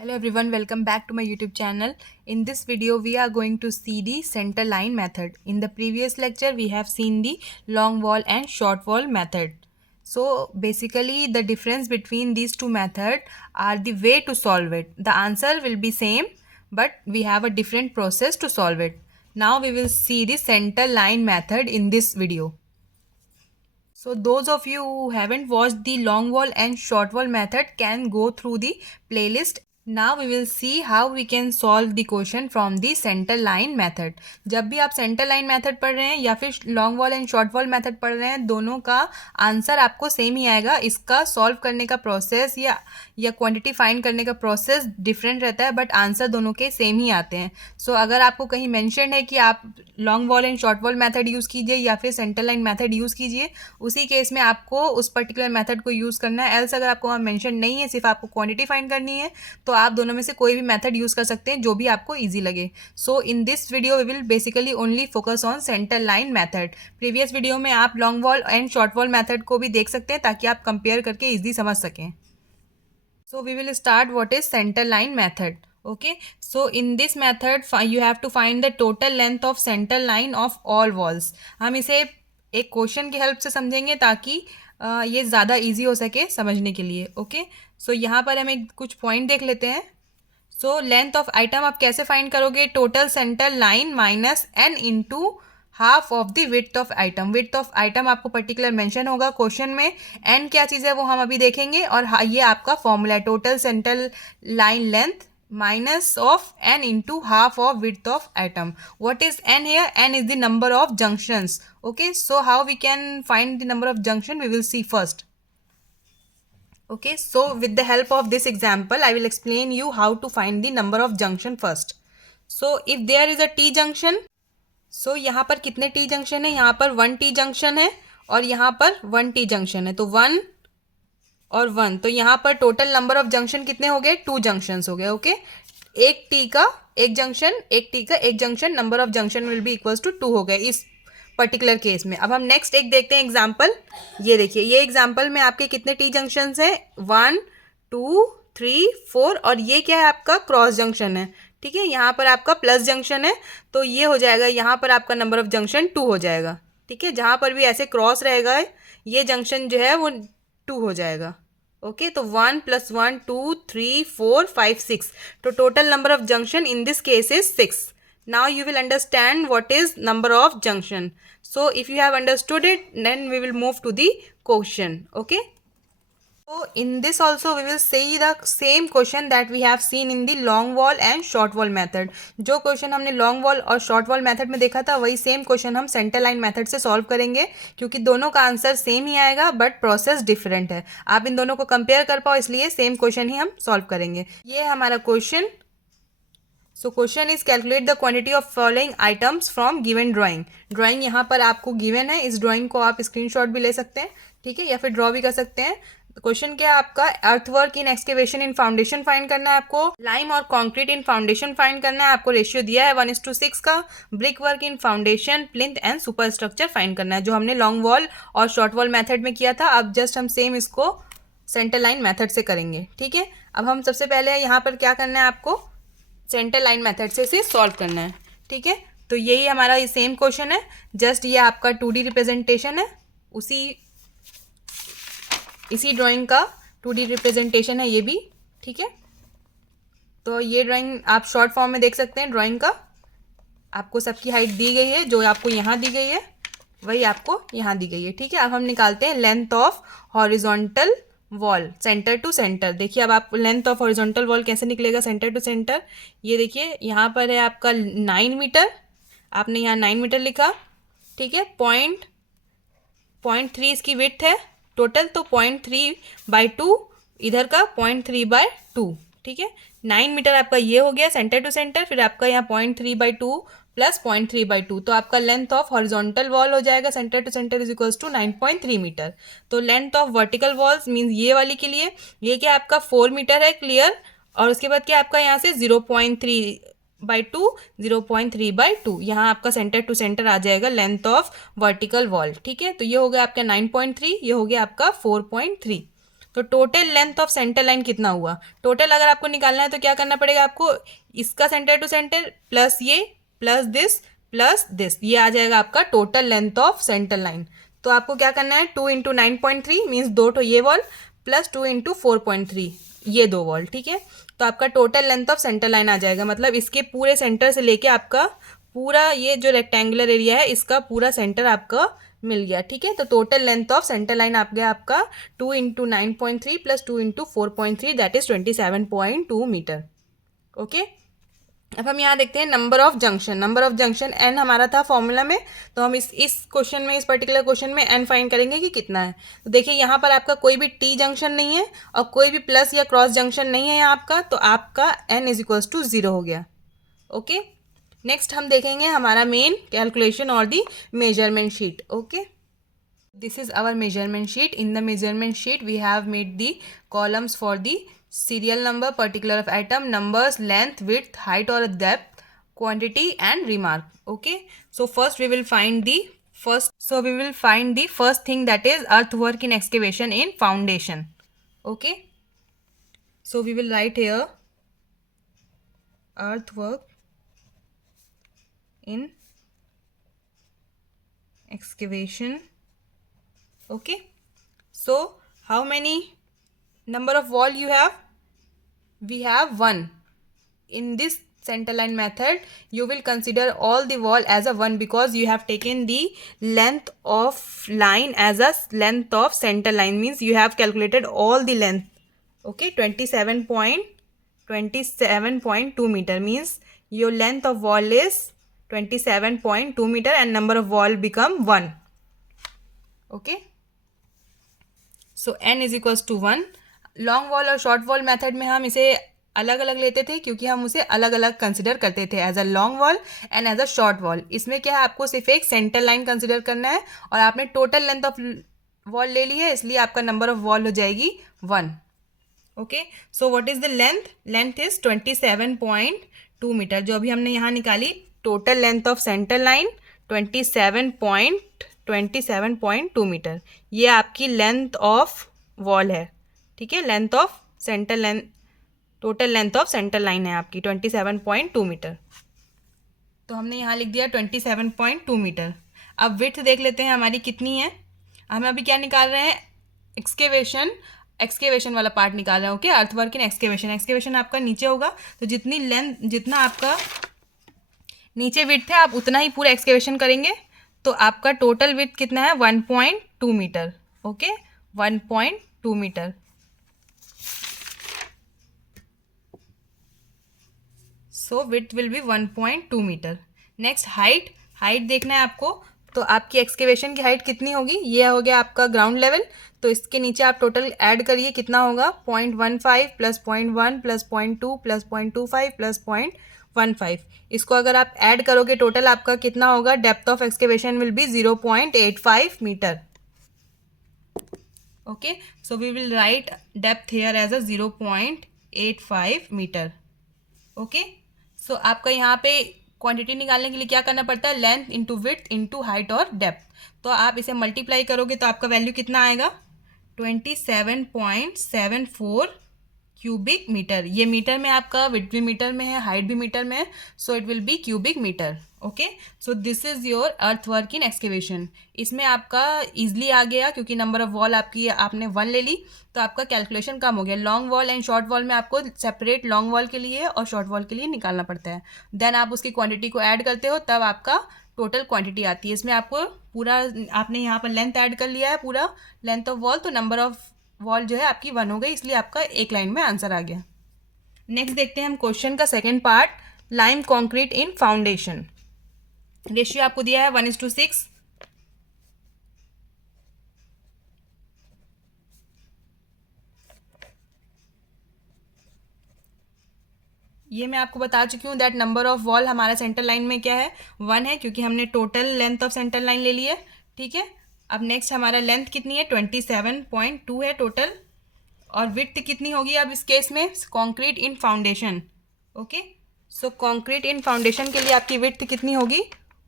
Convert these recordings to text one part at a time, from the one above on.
Hello everyone, welcome back to my YouTube channel. In this video, we are going to see the center line method. In the previous lecture, we have seen the long wall and short wall method. So basically, the difference between these two methods are the way to solve it. The answer will be same, but we have a different process to solve it. Now we will see the center line method in this video. So those of you who haven't watched the long wall and short wall method can go through the playlist. Now we will see how we can solve the question from the center line method. जब भी आप center line method पढ़ रहे हैं या फिर long wall and short wall method पढ़ रहे हैं, दोनों का आंसर आपको सेम ही आएगा. इसका सॉल्व करने का प्रोसेस या क्वांटिटी फाइंड करने का प्रोसेस डिफरेंट रहता है, बट आंसर दोनों के सेम ही आते हैं. सो अगर आपको कहीं मेंशन है कि आप long wall and short wall method use कीजिए या फिर सेंटर लाइन मेथड यूज़ कीजिए, उसी केस में आपको उस पर्टिकुलर मेथड को यूज़ करना है. एल्स अगर आपको वहाँ मेंशन नहीं है, सिर्फ आपको क्वांटिटी फाइंड करनी है, तो आप दोनों में से कोई भी मेथड यूज़ कर सकते हैं जो भी आपको ईजी लगे. So in this video we will basically only focus on center line method. Previous video में आप long wall and short wall method को भी देख सकते हैं ताकि आप कंपेयर करके ईजी समझ सकें. So we will start what is center line method. Okay, so in this method you have to find the total length of center line of all walls. हम इसे एक क्वेश्चन की हेल्प से समझेंगे ताकि ये ज़्यादा इजी हो सके समझने के लिए. ओके, सो यहाँ पर हम एक कुछ पॉइंट देख लेते हैं. सो लेंथ ऑफ आइटम आप कैसे फाइंड करोगे? Total centre line minus n into half of the width of item. Width of item आपको पर्टिकुलर मेंशन होगा क्वेश्चन में. एन क्या चीज़ है वो हम अभी देखेंगे. और ये आपका फॉर्मूला है, total centre line length minus of n into half of width of atom. What is n here? N is the number of junctions. Okay, so how we can find the number of junction? We will see first. Okay, so with the help of this example, I will explain you how to find the number of junction first. So if there is a T junction, सो यहाँ पर कितने T junction है? यहाँ पर 1 T junction है और यहाँ पर 1 टी जंक्शन है, तो 1 और 1. तो यहाँ पर टोटल नंबर ऑफ जंक्शन कितने हो गए? 2 जंक्शंस हो गए. ओके, एक टी का एक जंक्शन, एक टी का एक junction, number of junction will be equals to 2 हो गए इस पर्टिकुलर केस में. अब हम नेक्स्ट एक देखते हैं एग्जाम्पल. ये देखिए, ये एग्जाम्पल में आपके कितने टी जंक्शंस हैं? 1 2 3 4 और ये क्या है? आपका क्रॉस जंक्शन है. ठीक है, यहाँ पर आपका प्लस जंक्शन है, तो ये हो जाएगा, यहाँ पर आपका नंबर ऑफ जंक्शन 2 हो जाएगा. ठीक है, जहाँ पर भी ऐसे क्रॉस रहेगा ये जंक्शन जो है वो 2 हो जाएगा. ओके, तो 1 + 1 2 3 4 5 6. तो total number of junction in this case is 6. Now you will understand what is number of junction. So if you have understood it, then we will move to the question. Okay. So in this also we will see the same question that we have seen in the long wall and short wall method. जो question हमने long wall और short wall method में देखा था, वही same question हम center line method से solve करेंगे, क्योंकि दोनों का आंसर सेम ही आएगा बट प्रोसेस डिफरेंट है. आप इन दोनों को कंपेयर कर पाओ, इसलिए सेम क्वेश्चन ही हम सॉल्व करेंगे. ये है हमारा question. So question is calculate the quantity of following items from given drawing. Drawing यहाँ पर आपको गिवन है, इस ड्राइंग को आप स्क्रीनशॉट भी ले सकते हैं. ठीक है, या फिर ड्रॉ भी कर सकते हैं. क्वेश्चन क्या है आपका? Earthwork in excavation in foundation find करना है आपको. लाइम और कंक्रीट इन फाउंडेशन फाइंड करना है आपको. रेशियो दिया है 1:6 का. Brick work in foundation plinth and super structure find करना है, जो हमने लॉन्ग वॉल और शॉर्ट वॉल मेथड में किया था. अब जस्ट हम सेम इसको सेंटर लाइन मेथड से करेंगे. ठीक है, अब हम सबसे पहले यहाँ पर क्या करना है? आपको सेंटर लाइन मेथड से इसे सॉल्व करना है. ठीक है, तो यही हमारा ये सेम क्वेश्चन है, जस्ट ये आपका 2D रिप्रेजेंटेशन है. इसी ड्राइंग का 2D रिप्रेजेंटेशन है ये भी. ठीक है, तो ये ड्राइंग आप शॉर्ट फॉर्म में देख सकते हैं. ड्राइंग का आपको सबकी हाइट दी गई है, जो आपको यहाँ दी गई है वही आपको यहाँ दी गई है. ठीक है, अब हम निकालते हैं length of horizontal wall centre to centre. देखिए, अब आप लेंथ ऑफ हॉरिजॉन्टल वॉल कैसे निकलेगा सेंटर टू सेंटर? ये देखिए, यहाँ पर है आपका 9 मीटर. आपने यहाँ 9 मीटर लिखा. ठीक है, 0.3 इसकी विड्थ है टोटल, तो 0.3/2 इधर का 0.3/2. ठीक है, 9 मीटर आपका ये हो गया सेंटर टू सेंटर. फिर आपका यहाँ 0.3/2 + 0.3/2, तो आपका लेंथ ऑफ हॉरिजॉन्टल वॉल हो जाएगा center to center is equals to 9.3 meter. तो length of vertical walls means ये वाली के लिए ये क्या आपका 4 मीटर है, क्लियर. और उसके बाद क्या आपका यहाँ से 0.3/2 0.3/2 यहाँ आपका सेंटर टू सेंटर आ जाएगा लेंथ ऑफ वर्टिकल वॉल. ठीक है, तो ये हो गया आपका 9.3, ये हो गया आपका 4.3. तो total length of centre line कितना हुआ, टोटल अगर आपको निकालना है तो क्या करना पड़ेगा आपको, इसका सेंटर टू सेंटर प्लस ये प्लस दिस, ये आ जाएगा आपका total length of centre line. तो आपको क्या करना है, 2 × 9.3 मीन्स 2 ये वॉल प्लस 2 × 4.3 ये 2 वॉल, ठीक है। तो आपका total length of centre line आ जाएगा, मतलब इसके पूरे सेंटर से लेके आपका पूरा ये जो रेक्टेंगुलर एरिया है इसका पूरा सेंटर आपका मिल गया, ठीक है। तो total length of centre line आ गया आपका 2 × 9.3 plus 2 × 4.3 that is 27.2 meter. Okay, अब हम यहाँ देखते हैं number of junction. Number of junction N हमारा था फॉर्मूला में, तो हम इस क्वेश्चन में, इस पर्टिकुलर क्वेश्चन में एन फाइंड करेंगे कि कितना है। तो देखिए यहाँ पर आपका कोई भी टी जंक्शन नहीं है और कोई भी प्लस या क्रॉस जंक्शन नहीं है यहाँ आपका, तो आपका एन इज इक्वल्स टू 0 हो गया। ओके, नेक्स्ट हम देखेंगे हमारा मेन कैलकुलेशन और the measurement sheet. Okay, this is our measurement sheet. In the measurement sheet we have made the columns for the serial number, particular of item, numbers, length, width, height or depth, quantity and remark. Okay, so first we will find the first thing, that is earthwork in excavation in foundation. Okay, so we will write here earthwork in excavation. Okay, so how many number of wall you have? We have 1. In this center line method you will consider all the wall as a 1 because you have taken the length of line as a length of center line, means you have calculated all the length. Okay, 27.2 meter means your length of wall is 27.2 meter and number of wall become 1. Okay, so n is equals to 1। Long wall और short wall method में हम इसे अलग अलग लेते थे क्योंकि हम उसे अलग अलग कंसिडर करते थे, as a long wall and as a short wall. इसमें क्या है, आपको सिर्फ एक सेंटर लाइन कंसिडर करना है और आपने टोटल लेंथ ऑफ वॉल ले ली है, इसलिए आपका नंबर ऑफ वॉल हो जाएगी 1। Okay, so what is the length? Length is 27.2 metre, जो अभी हमने यहाँ निकाली। Total length of centre line 27.2 metre, ये आपकी लेंथ ऑफ वॉल है, ठीक है। Length of centre line, total length of centre line है आपकी 27.2 मीटर। तो हमने यहाँ लिख दिया 27.2 मीटर। अब विड्थ देख लेते हैं हमारी कितनी है। हमें अभी क्या निकाल रहे हैं, एक्सकेवेशन वाला पार्ट निकाल रहे हैं। ओके, अर्थवर्क इन एक्सकेवेशन आपका नीचे होगा, तो जितनी लेंथ, जितना आपका नीचे विड्थ है आप उतना ही पूरा एक्सकेवेशन करेंगे। तो आपका टोटल विड्थ कितना है, 1.2 metre. Okay, 1.2 metre. So width will be 1.2 metre. Next height देखना है आपको। तो आपकी एक्सकेवेशन की हाइट कितनी होगी, ये हो गया आपका ग्राउंड लेवल। तो इसके नीचे आप टोटल ऐड करिए, कितना होगा, 0.15 प्लस 0.1 प्लस 0.2 प्लस 0.25 प्लस 0.15। इसको अगर आप ऐड करोगे टोटल आपका कितना होगा, depth of excavation will be 0.85 meter. Okay, so we will write depth here as a 0.85 meter. Okay, so आपका यहाँ पे क्वांटिटी निकालने के लिए क्या करना पड़ता है, length into width into height और डेप्थ। तो आप इसे मल्टीप्लाई करोगे तो आपका वैल्यू कितना आएगा, 27.74 क्यूबिक मीटर। ये मीटर में आपका विड्थ भी मीटर में है, हाइट भी मीटर में है, so it will be cubic metre. Okay, so this is your earthwork in excavation. इसमें आपका इजली आ गया क्योंकि नंबर ऑफ वॉल आपकी आपने 1 ले ली, तो आपका कैलकुलेशन कम हो गया। Long wall and short wall में आपको सेपरेट लॉन्ग वॉल के लिए और शॉर्ट वॉल के लिए निकालना पड़ता है। देन आप उसकी क्वांटिटी को ऐड करते हो, तब आपका टोटल क्वांटिटी आती है। इसमें आपको पूरा, आपने यहाँ पर लेंथ ऐड कर लिया है, पूरा लेंथ ऑफ वॉल, तो नंबर ऑफ वॉल जो है आपकी 1 हो गई, इसलिए आपका एक लाइन में आंसर आ गया। नेक्स्ट देखते हैं हम क्वेश्चन का सेकेंड पार्ट, लाइम कॉन्क्रीट इन फाउंडेशन। रेशियो आपको दिया है 1:6। ये मैं आपको बता चुकी हूँ दैट नंबर ऑफ वॉल हमारा सेंटर लाइन में क्या है, 1 है, क्योंकि हमने total length of centre line ले ली है, ठीक है। अब नेक्स्ट हमारा लेंथ कितनी है, 27.2 है टोटल, और विड्थ कितनी होगी अब इस केस में, कंक्रीट इन फाउंडेशन। ओके, सो कंक्रीट इन फाउंडेशन के लिए आपकी विड्थ कितनी होगी,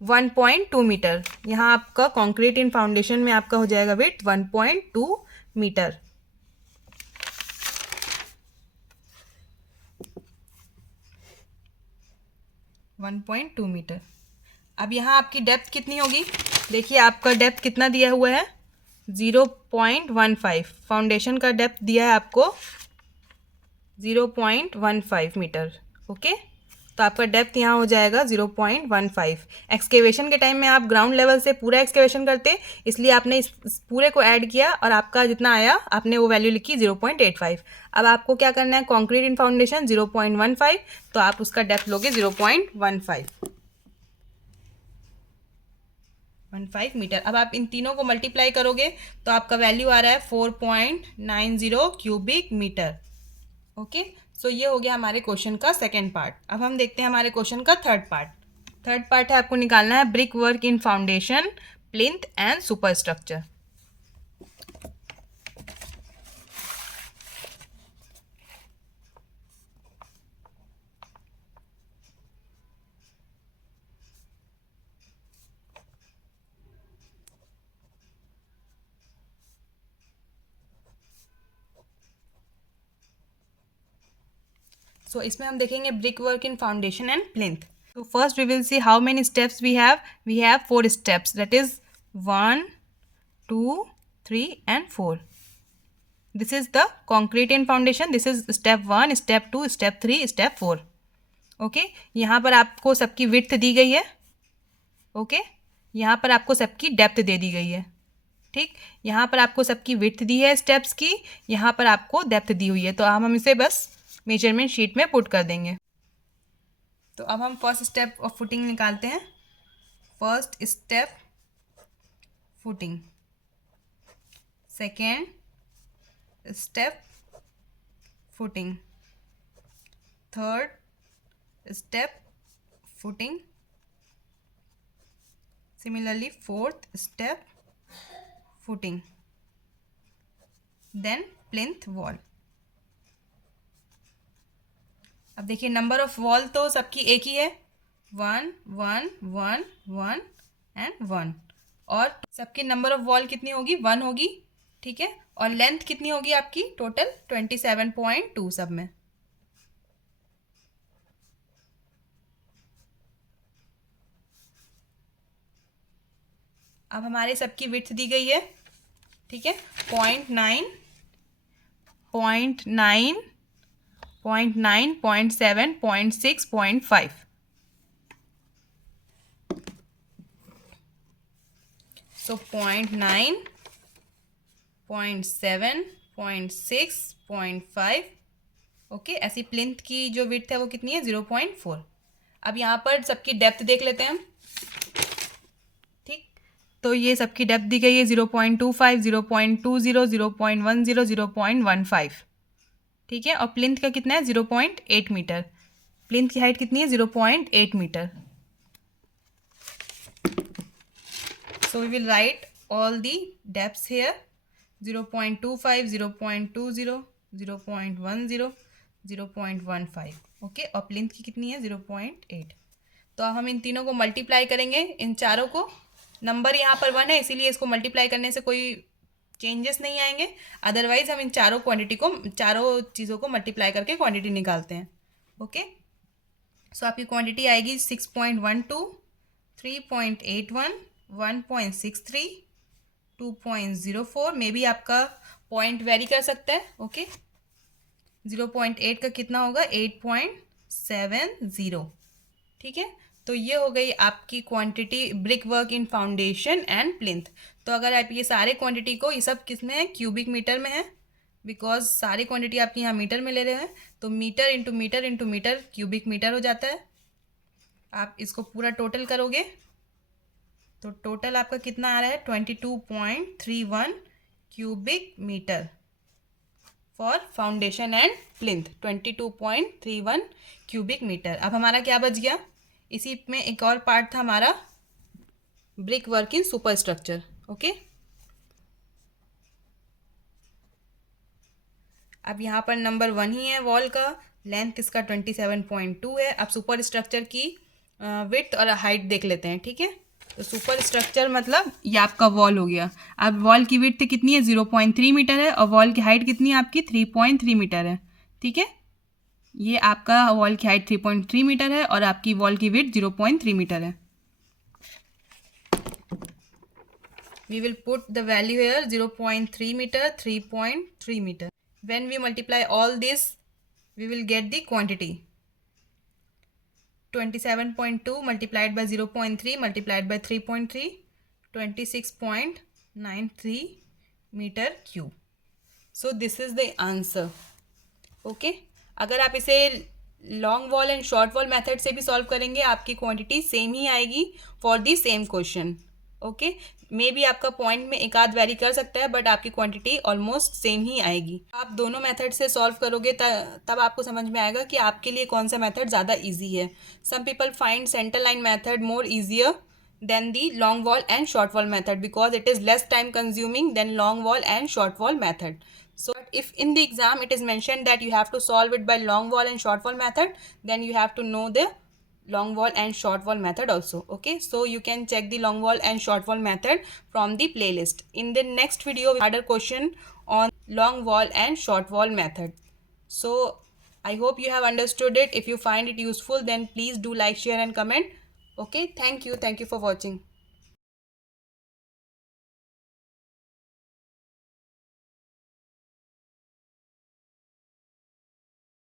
1.2 मीटर। यहाँ आपका कंक्रीट इन फाउंडेशन में आपका हो जाएगा विड्थ 1.2 मीटर। 1.2 मीटर। अब यहाँ आपकी डेप्थ कितनी होगी, देखिए आपका डेप्थ कितना दिया हुआ है 0.15। फाउंडेशन का डेप्थ दिया है आपको 0.15 मीटर। ओके, तो आपका डेप्थ यहाँ हो जाएगा 0.15। एक्सकेवेशन के टाइम में आप ग्राउंड लेवल से पूरा एक्सकेवेशन करते, इसलिए आपने इस पूरे को ऐड किया और आपका जितना आया आपने वो वैल्यू लिखी 0.85। अब आपको क्या करना है, कंक्रीट इन फाउंडेशन 0.15, तो आप उसका डेप्थ लोगे 0.15 मीटर। अब आप इन तीनों को मल्टीप्लाई करोगे तो आपका वैल्यू आ रहा है 4.90 क्यूबिक मीटर। ओके, सो ये हो गया हमारे क्वेश्चन का सेकंड पार्ट। अब हम देखते हैं हमारे क्वेश्चन का थर्ड पार्ट। थर्ड पार्ट है आपको निकालना है brick work in foundation, plinth and superstructure. So इसमें हम देखेंगे brick work in foundation and plinth. So first we will see how many steps we have. We have 4 steps, that is 1, 2, 3 and 4. This is the concrete in foundation. This is step 1, step 2, step 3, step 4. Okay, यहाँ पर आपको सबकी width दी गई है। Okay, यहाँ पर आपको सबकी डेप्थ दे दी गई है। ठीक, यहाँ पर आपको सबकी width दी है स्टेप्स की, यहाँ पर आपको डेप्थ दी हुई है। तो हम इसे बस मेजरमेंट शीट में पुट कर देंगे। तो अब हम फर्स्ट स्टेप ऑफ फुटिंग निकालते हैं। First step footing, second step footing, third step footing, similarly fourth step footing, then plinth wall. अब देखिए नंबर ऑफ वॉल तो सबकी एक ही है, 1 1 1 1 एंड 1, और सबकी नंबर ऑफ वॉल कितनी होगी, 1 होगी। ठीक है, और लेंथ कितनी होगी आपकी टोटल 27.2 सब में। अब हमारे सबकी विड्थ दी गई है। ठीक है, 0.9 0.9 0.9 0.7 0.6 0.5। सो 0.9 0.7 0.6 0.5। ओके, ऐसी प्लिंथ की जो विड्थ है वो कितनी है 0.4। अब यहाँ पर सबकी डेप्थ देख लेते हैं हम। ठीक, तो ये सबकी डेप्थ दी गई है 0.25 0.20 0.10 0.15। ठीक है, और प्लिंथ का कितना है 0.8 मीटर। प्लिंथ की हाइट कितनी है 0.8 metre. So we will write all the depths here, 0.25 0.20 0.10 0.15। Okay, और प्लिंथ की कितनी है 0.8। तो अब हम इन तीनों को मल्टीप्लाई करेंगे, इन चारों को। नंबर यहाँ पर 1 है इसीलिए इसको मल्टीप्लाई करने से कोई चेंजेस नहीं आएंगे, अदरवाइज हम इन चारों क्वांटिटी को, चारों चीज़ों को मल्टीप्लाई करके क्वांटिटी निकालते हैं। ओके, सो आपकी क्वांटिटी आएगी 6.12 3.81 1.63 2.04। मे बी आपका पॉइंट वेरी कर सकता है। ओके, 0.8 का कितना होगा 8.70। ठीक है, तो ये हो गई आपकी quantity brick work in foundation and plinth. तो अगर आप ये सारे क्वांटिटी को, ये सब किस में है, क्यूबिक मीटर में है, बिकॉज सारी क्वांटिटी आपकी यहाँ मीटर में ले रहे हैं, तो metre into metre into metre cubic metre हो जाता है। आप इसको पूरा टोटल करोगे तो टोटल आपका कितना आ रहा है 22.31 cubic metre for foundation and plinth, 22.31 cubic metre. अब हमारा क्या बच गया, इसी में एक और पार्ट था हमारा ब्रिक वर्क इन सुपर स्ट्रक्चर। ओके, अब यहाँ पर नंबर 1 ही है वॉल का, लेंथ इसका 27.2 है। अब सुपर स्ट्रक्चर की विड्थ और हाइट देख लेते हैं। ठीक है, तो सुपर स्ट्रक्चर मतलब ये आपका वॉल हो गया। अब वॉल की विड्थ कितनी है 0.3 मीटर है, और वॉल की हाइट कितनी है आपकी 3.3 मीटर है। ठीक है, ये आपका वॉल की हाइट 3.3 मीटर है और आपकी वॉल की विड्थ 0.3 मीटर है. We will put the value here 0.3 meter, 3.3 meter. When we multiply all this, we will get the quantity. 27.2 multiplied by 0.3 multiplied by 3.3, 26.93 meter cube. So this is the answer. Okay अगर आप इसे long wall and short wall method से भी solve करेंगे आपकी quantity same ही आएगी for the same question. Okay may be आपका point में एक आध वेरी कर सकता है बट आपकी क्वांटिटी ऑलमोस्ट सेम ही आएगी. आप दोनों मेथड से सॉल्व करोगे तब आपको समझ में आएगा कि आपके लिए कौन सा मेथड ज़्यादा ईजी है. Some people find centre line method more easier than the long wall and short wall method because it is less time consuming than long wall and short wall method. So if in the exam it is mentioned that you have to solve it by long wall and short wall method, then you have to know the long wall and short wall method also. Okay, so you can check the long wall and short wall method from the playlist. In the next video, harder question on long wall and short wall method. So I hope you have understood it. If you find it useful, then please do like, share and comment. Okay, thank you for watching.